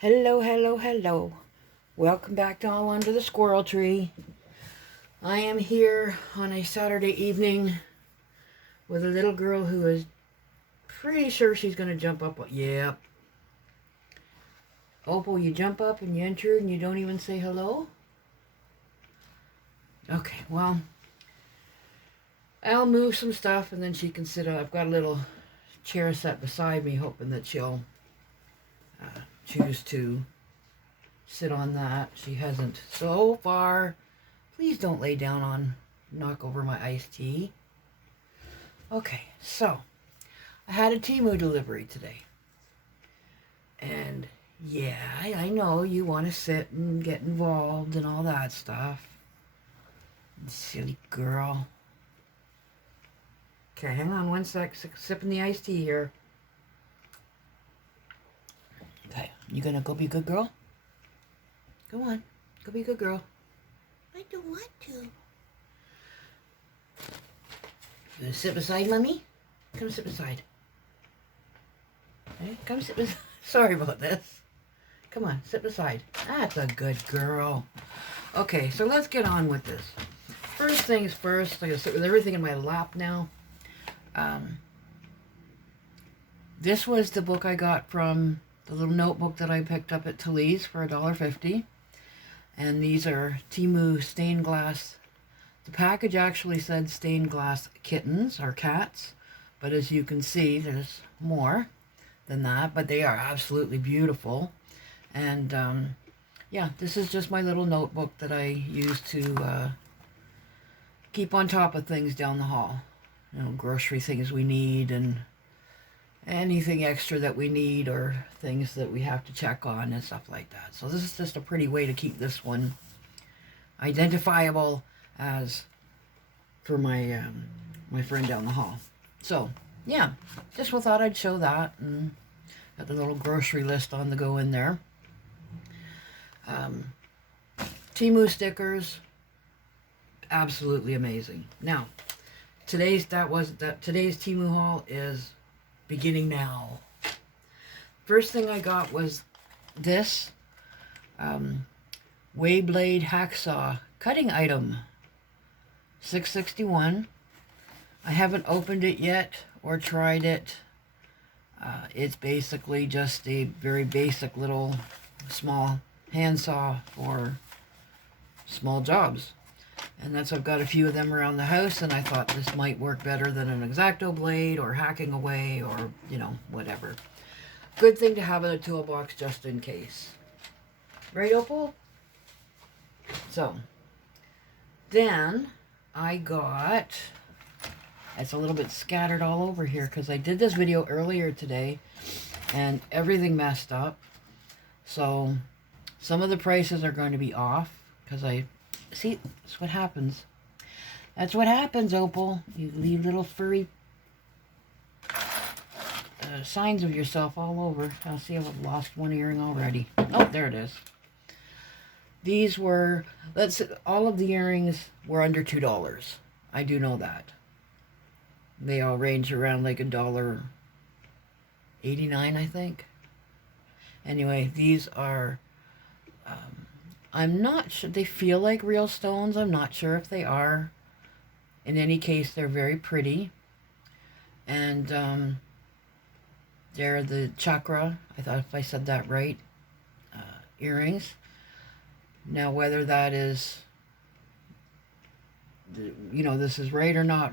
Hello, hello, hello. Welcome back to All Under the Squirrel Tree. I am here on a Saturday evening with a little girl who is pretty sure she's going to jump up. Yeah. Opal, you jump up and you enter and you don't even say hello? Okay, well, I'll move some stuff and then she can sit up. I've got a little chair set beside me, hoping that she'll choose to sit on that. She hasn't so far. Please don't lay down on, knock over my iced tea. Okay, so I had a temu delivery today. And yeah, I know you want to sit and get involved and all that stuff. Silly girl. Okay, hang on one sec. Sipping the iced tea here. Okay, you gonna go be a good girl? Go on, go be a good girl. I don't want to. You gonna sit beside Mommy? Come sit beside. Okay, come sit beside. Sorry about this. Come on, sit beside. That's a good girl. Okay, so let's get on with this. First things first, I'm gonna sit with everything in my lap now. This was the book I got from the little notebook that I picked up at Talese for $1.50. And these are temu stained glass. The package actually said stained glass kittens or cats, but as you can see, there's more than that, but they are absolutely beautiful. And yeah, this is just my little notebook that I use to keep on top of things down the hall. You know, grocery things we need and anything extra that we need or things that we have to check on and stuff like that. So this is just a pretty way to keep this one identifiable as for my my friend down the hall. So yeah, just thought I'd show that, and got the little grocery list on the go in there. Temu stickers, absolutely amazing. Now today's Temu haul is beginning now. First thing I got was this Wayblade hacksaw cutting item, $6.61. I haven't opened it yet or tried it. It's basically just a very basic little small handsaw for small jobs. And I've got a few of them around the house, and I thought this might work better than an X-Acto blade or hacking away or, you know, whatever. Good thing to have in a toolbox just in case. Right, Opal? So, then I got, it's a little bit scattered all over here because I did this video earlier today and everything messed up. So, some of the prices are going to be off because see, that's what happens. That's what happens, Opal. You leave little furry signs of yourself all over. I'll see, I've lost one earring already. Oh, there it is. These were, all of the earrings were under $2. I do know that. They all range around like $1.89, I think. Anyway, these are, I'm not sure, they feel like real stones. I'm not sure if they are. In any case, they're very pretty. And they're the chakra, I thought if I said that right, earrings. Now, whether that is, you know, this is right or not,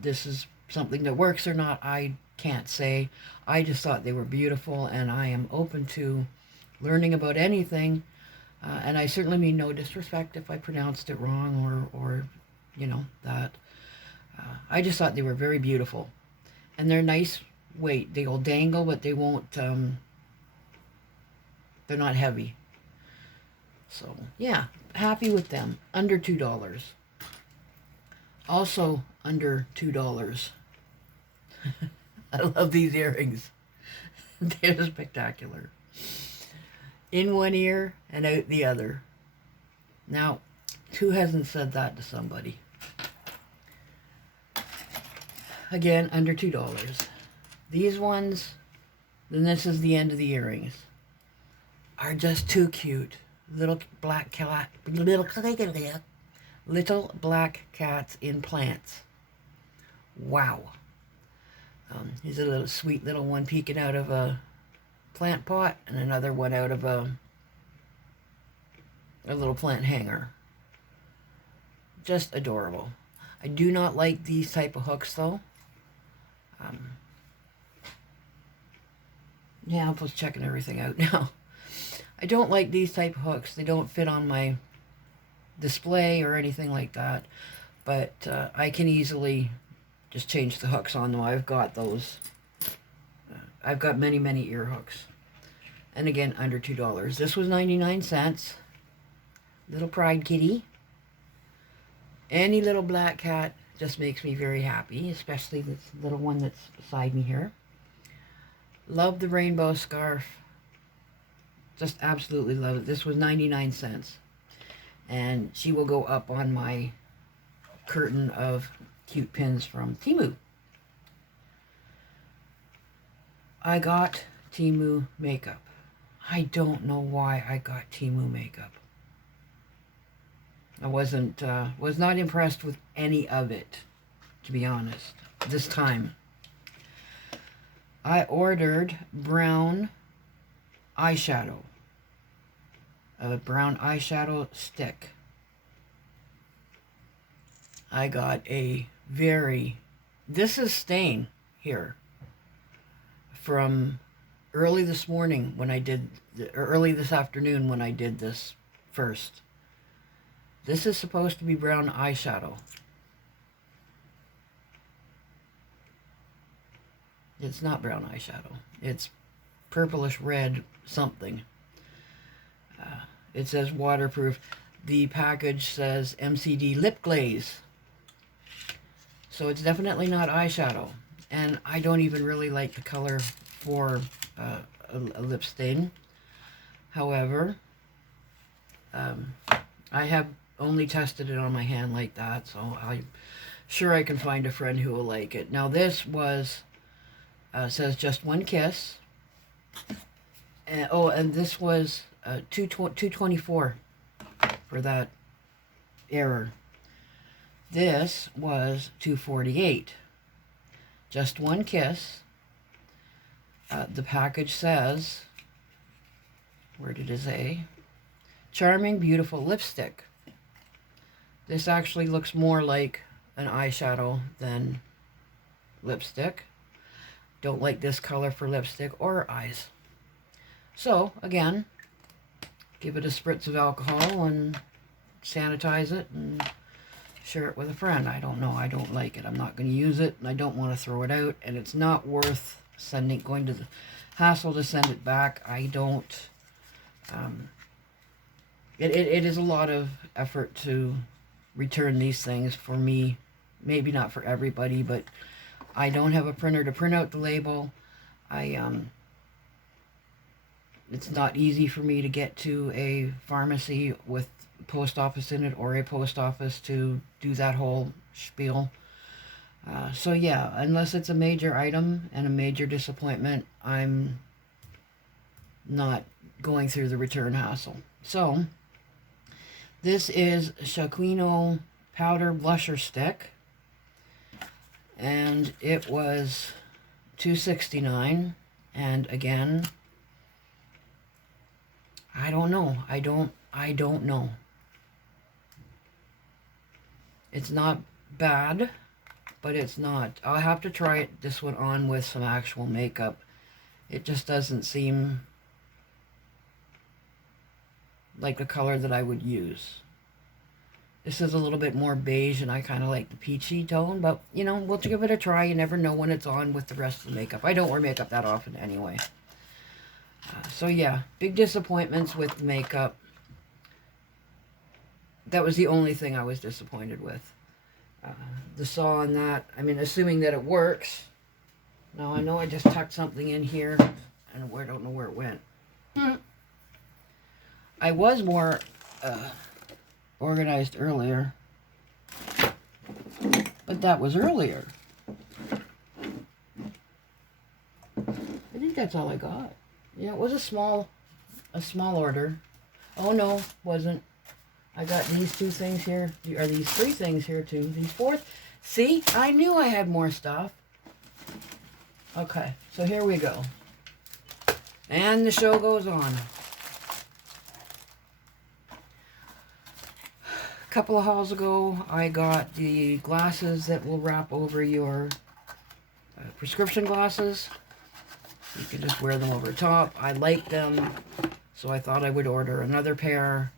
this is something that works or not, I can't say. I just thought they were beautiful, and I am open to learning about anything. And I certainly mean no disrespect if I pronounced it wrong or you know, that. I just thought they were very beautiful. And they're nice weight. They'll dangle, but they won't, they're not heavy. So, yeah, happy with them. Under $2. Also under $2. I love these earrings. They're spectacular. In one ear and out the other. Now, who hasn't said that to somebody? Again, under $2. These ones, then this is the end of the earrings. are just too cute. Little black cat, little black cats in plants. Wow. Here's a little sweet little one peeking out of a plant pot, and another one out of a little plant hanger. Just adorable. I do not like these type of hooks though. Yeah, I'm just checking everything out now. I don't like these type of hooks. They don't fit on my display or anything like that. But I can easily just change the hooks on them. I've got those. I've got many, many ear hooks. And again, under $2. This was 99 cents. Little pride kitty. Any little black cat just makes me very happy, especially this little one that's beside me here. Love the rainbow scarf. Just absolutely love it. This was 99 cents. And she will go up on my curtain of cute pins from Temu. I got Temu makeup. I don't know why I got Temu makeup. I was not impressed with any of it, to be honest, this time. I ordered brown eyeshadow. A brown eyeshadow stick. I got this is stain here from early this morning when I did, or early this afternoon when I did this first. This is supposed to be brown eyeshadow. It's not brown eyeshadow. It's purplish red something. It says waterproof. The package says MCD lip glaze. So it's definitely not eyeshadow. And I don't even really like the color for a lip stain. However, I have only tested it on my hand like that, so I'm sure I can find a friend who will like it. Now this was, says just one kiss. And this was $2.24 for that error. This was $2.48. Just one kiss. The package says, where did it say? Charming, beautiful lipstick. This actually looks more like an eyeshadow than lipstick. Don't like this color for lipstick or eyes. So, again, give it a spritz of alcohol and sanitize it and share it with a friend. I don't know. I don't like it. I'm not going to use it, and I don't want to throw it out, and it's not worth going to the hassle to send it back. I don't. It is a lot of effort to return these things for me. Maybe not for everybody, but I don't have a printer to print out the label. It's not easy for me to get to a pharmacy with post office in it or a post office to do that whole spiel. So yeah, unless it's a major item and a major disappointment, I'm not going through the return hassle. So this is Shaquino powder blusher stick, and it was $2.69. And again, I don't know. I don't know. It's not bad, but it's not. I'll have to try this one on with some actual makeup. It just doesn't seem like the color that I would use. This is a little bit more beige, and I kind of like the peachy tone, but, you know, we'll give it a try. You never know when it's on with the rest of the makeup. I don't wear makeup that often anyway. So yeah, big disappointments with makeup. That was the only thing I was disappointed with. The saw on that, I mean, assuming that it works. Now, I know I just tucked something in here, and I don't know where it went. I was more organized earlier, but that was earlier. I think that's all I got. Yeah, it was a small a small order. Oh no, wasn't. I got these 2 things here, or these 3 things here too. These 4. See, I knew I had more stuff. Okay, so here we go. And the show goes on. A couple of hauls ago, I got the glasses that will wrap over your prescription glasses. You can just wear them over top. I like them, so I thought I would order another pair,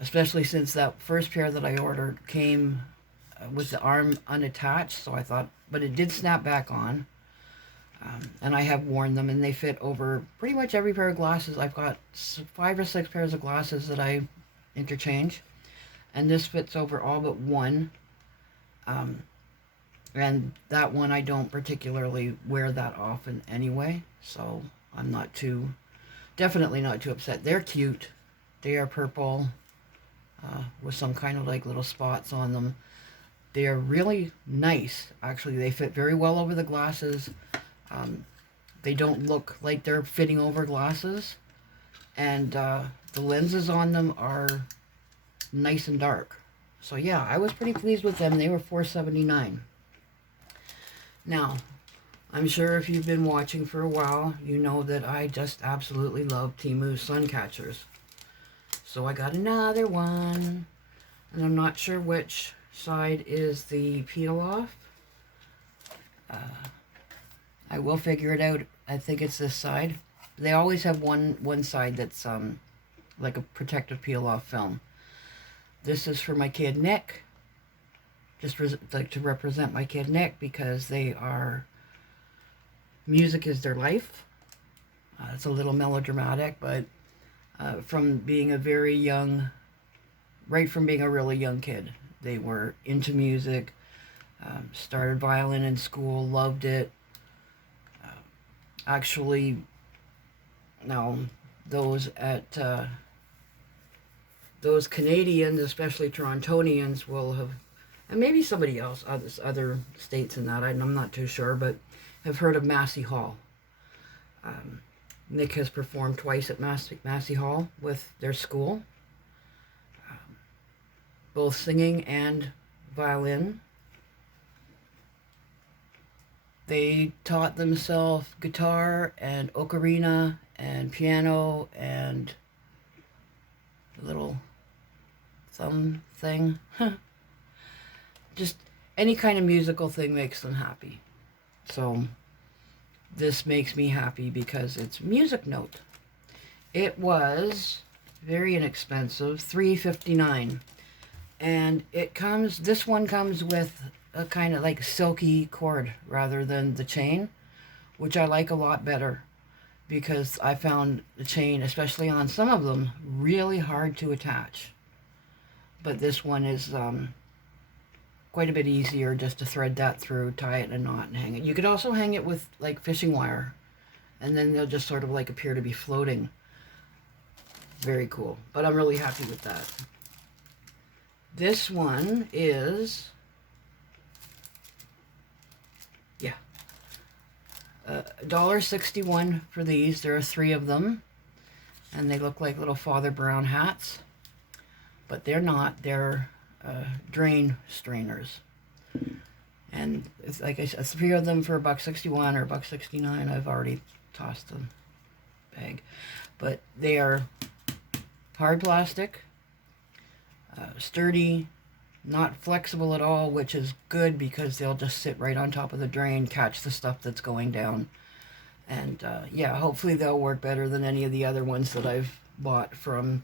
especially since that first pair that I ordered came with the arm unattached, so I thought, but it did snap back on. And I have worn them, and they fit over pretty much every pair of glasses. I've got 5 or 6 pairs of glasses that I interchange, and this fits over all but one. And that one I don't particularly wear that often anyway, so I'm not too, definitely not too upset. They're cute. They are purple with some kind of like little spots on them. They are really nice, actually. They fit very well over the glasses. They don't look like they're fitting over glasses, and the lenses on them are nice and dark. So yeah, I was pretty pleased with them. They were $4.79. Now, I'm sure if you've been watching for a while, you know that I just absolutely love Temu sun catchers. So I got another one, and I'm not sure which side is the peel off. I will figure it out. I think it's this side. They always have one side that's like a protective peel off film. This is for my kid Nick. Just like to represent my kid Nick, because they are, music is their life. It's a little melodramatic, but from being a very young, right from being a really young kid, they were into music, started violin in school, loved it. Actually, now those at those Canadians, especially Torontonians, will have, and maybe somebody else, other states in that, I'm not too sure, but have heard of Massey Hall. Nick has performed twice at Massey Hall with their school, both singing and violin. They taught themselves guitar and ocarina and piano and a little thumb thing. Just any kind of musical thing makes them happy. So this makes me happy because it's music note. It was very inexpensive, $3.59. And it comes, this one comes with a kind of like silky cord rather than the chain, which I like a lot better, because I found the chain, especially on some of them, really hard to attach. But this one is quite a bit easier, just to thread that through, tie it in a knot, and hang it. You could also hang it with like fishing wire, and then they'll just sort of like appear to be floating. Very cool. But I'm really happy with that. This one is, yeah, $1.61 for these. There are 3 of them, and they look like little Father Brown hats, but they're not. They're drain strainers, and it's like I said, 3 of them for $1.61 or $1.69. I've already tossed the bag, but they are hard plastic, sturdy, not flexible at all, which is good because they'll just sit right on top of the drain, catch the stuff that's going down. And yeah, hopefully they'll work better than any of the other ones that I've bought from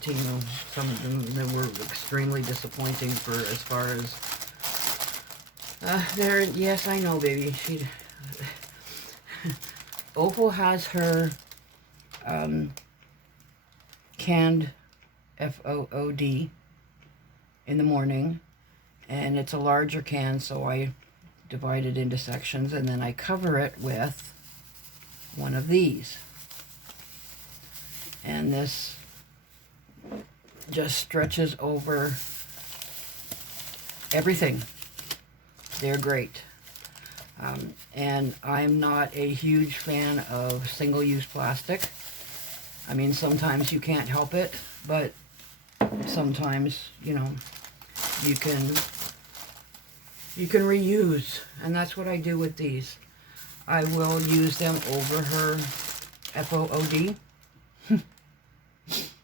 Temu. Some of them that were extremely disappointing for as far as there. Yes, I know, baby. She Opal has her canned FOOD in the morning, and it's a larger can, so I divide it into sections, and then I cover it with one of these, and this just stretches over everything. They're great. And I'm not a huge fan of single-use plastic. I mean, sometimes you can't help it, but sometimes, you know, you can reuse, and that's what I do with these. I will use them over her FOOD.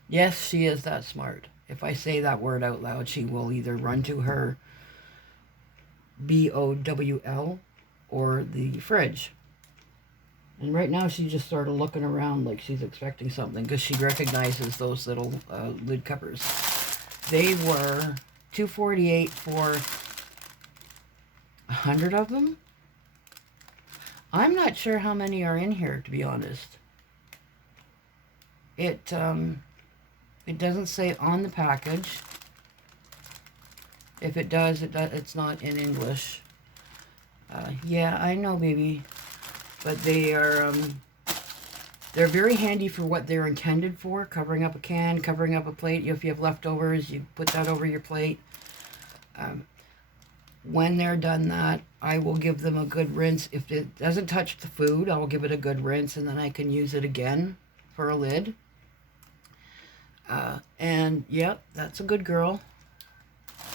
Yes, she is that smart. If I say that word out loud, she will either run to her BOWL or the fridge. And right now she's just sort of looking around like she's expecting something because she recognizes those little lid covers. They were $2.48 for 100 of them. I'm not sure how many are in here, to be honest. It doesn't say on the package. If it does, it's not in English. Yeah, I know, baby. But they're very handy for what they're intended for. Covering up a can, covering up a plate. If you have leftovers, you put that over your plate. When they're done that, I will give them a good rinse. If it doesn't touch the food, I will give it a good rinse, and then I can use it again for a lid. And yep, that's a good girl.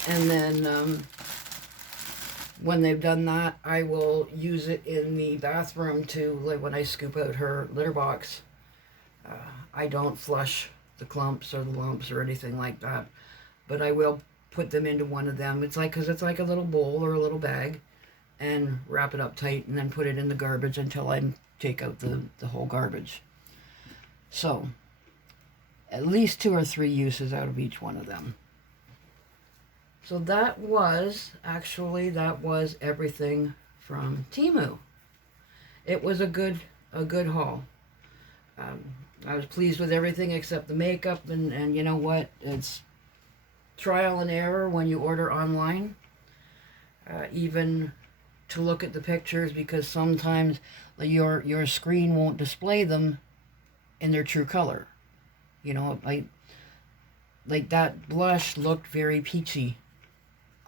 And then when they've done that, I will use it in the bathroom to, like, when I scoop out her litter box. I don't flush the clumps or the lumps or anything like that, but I will put them into one of them. It's like, because it's like a little bowl or a little bag, and wrap it up tight and then put it in the garbage until I take out the whole garbage. So at least 2 or 3 uses out of each one of them. So that was everything from Temu. It was a good haul. I was pleased with everything except the makeup, and you know what? It's trial and error when you order online. Even to look at the pictures, because sometimes your screen won't display them in their true color. You know, like that blush looked very peachy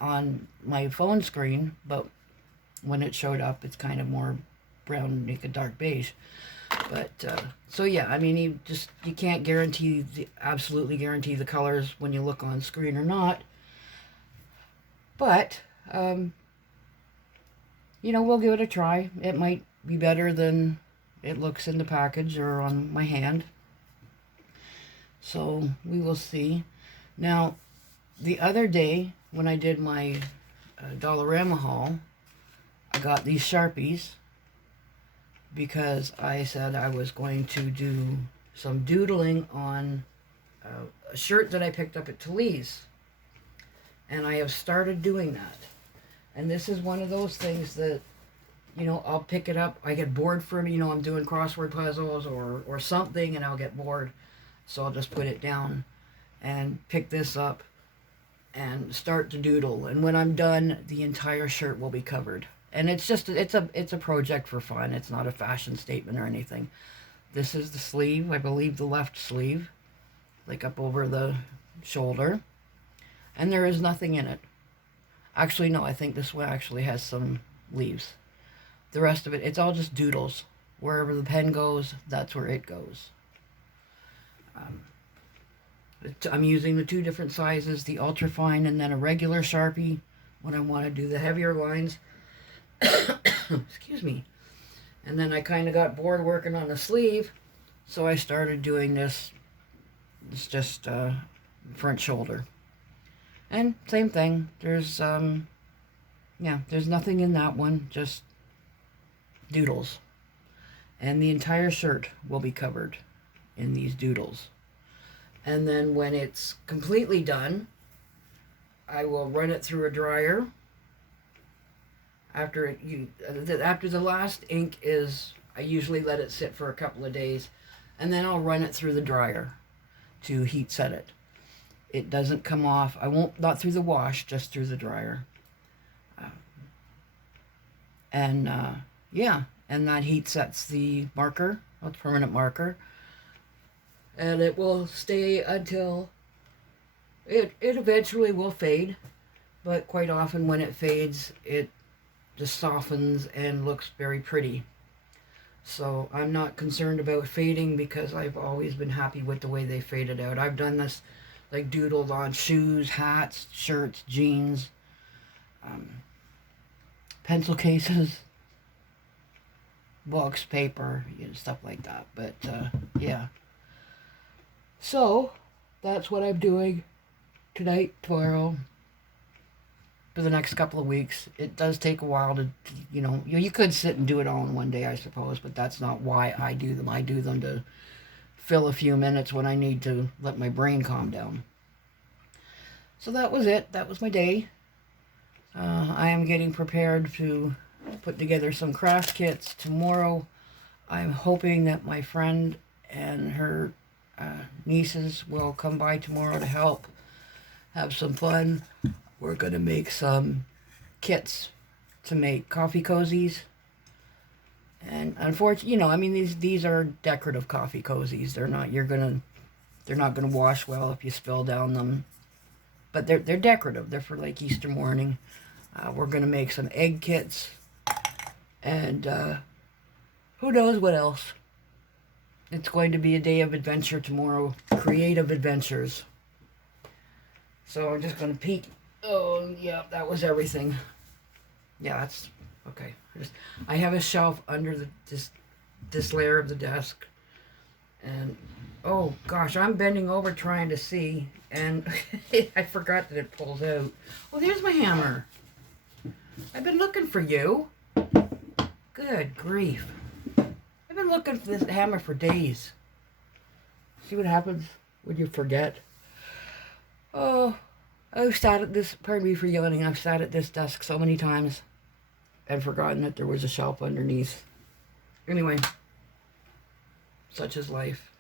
on my phone screen, but when it showed up, it's kind of more brown, naked, dark beige. But so yeah, I mean, you can't absolutely guarantee the colors when you look on screen or not. But you know, we'll give it a try. It might be better than it looks in the package or on my hand. So we will see. Now, the other day when I did my Dollarama haul, I got these Sharpies because I said I was going to do some doodling on a shirt that I picked up at Talese. And I have started doing that. And this is one of those things that, you know, I'll pick it up. I get bored from, you know, I'm doing crossword puzzles or something, and I'll get bored. So I'll just put it down and pick this up and start to doodle. And when I'm done, the entire shirt will be covered. And it's just, it's a project for fun. It's not a fashion statement or anything. This is the sleeve, I believe the left sleeve, like up over the shoulder. And there is nothing in it. Actually, no, I think this one actually has some leaves. The rest of it, it's all just doodles. Wherever the pen goes, that's where it goes. I'm using the 2 different sizes, the ultra fine and then a regular Sharpie when I want to do the heavier lines. Excuse me. And then I kind of got bored working on the sleeve, so I started doing this. It's just front shoulder. And same thing. There's there's nothing in that one, just doodles. And the entire shirt will be covered in these doodles. And then when it's completely done, I will run it through a dryer. After the last ink is, I usually let it sit for a couple of days, and then I'll run it through the dryer to heat set it. It doesn't come off. Not through the wash, just through the dryer. Yeah, and that heat sets the marker, the permanent marker, and it will stay until it eventually will fade. But quite often when it fades, it just softens and looks very pretty. So I'm not concerned about fading because I've always been happy with the way they faded out. I've done this like doodled on shoes, hats, shirts, jeans, pencil cases, books, paper, stuff like that. But yeah. So that's what I'm doing tonight, tomorrow, for the next couple of weeks. It does take a while to, you could sit and do it all in one day, I suppose, but that's not why I do them. I do them to fill a few minutes when I need to let my brain calm down. So that was it. That was my day. I am getting prepared to put together some craft kits tomorrow. I'm hoping that my friend and her nieces will come by tomorrow to help have some fun. We're going to make some kits to make coffee cozies. And unfortunately, these are decorative coffee cozies. They're not gonna wash well if you spill down them. But they're decorative. They're for like Easter morning. We're going to make some egg kits. And who knows what else. It's going to be a day of adventure tomorrow. Creative adventures. So I'm just going to peek. Oh, yeah, that was everything. Yeah, that's okay. I have a shelf under this layer of the desk. And, oh, gosh, I'm bending over trying to see. And I forgot that it pulls out. Oh, there's my hammer. I've been looking for you. Good grief. I've been looking for this hammer for days. See what happens when you forget. Oh, I've sat at this, pardon me for yawning, I've sat at this desk so many times and forgotten that there was a shelf underneath. Anyway, such is life.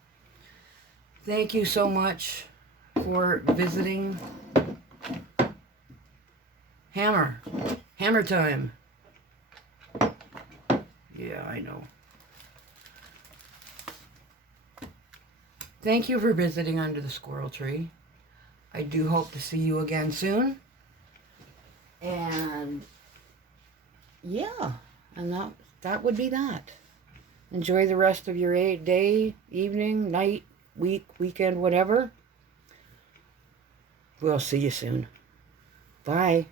Thank you so much for visiting. Hammer time. Yeah, I know. Thank you for visiting under the squirrel tree. I do hope to see you again soon. And yeah, and that would be that. Enjoy the rest of your day, evening, night, week, weekend, whatever. We'll see you soon. Bye.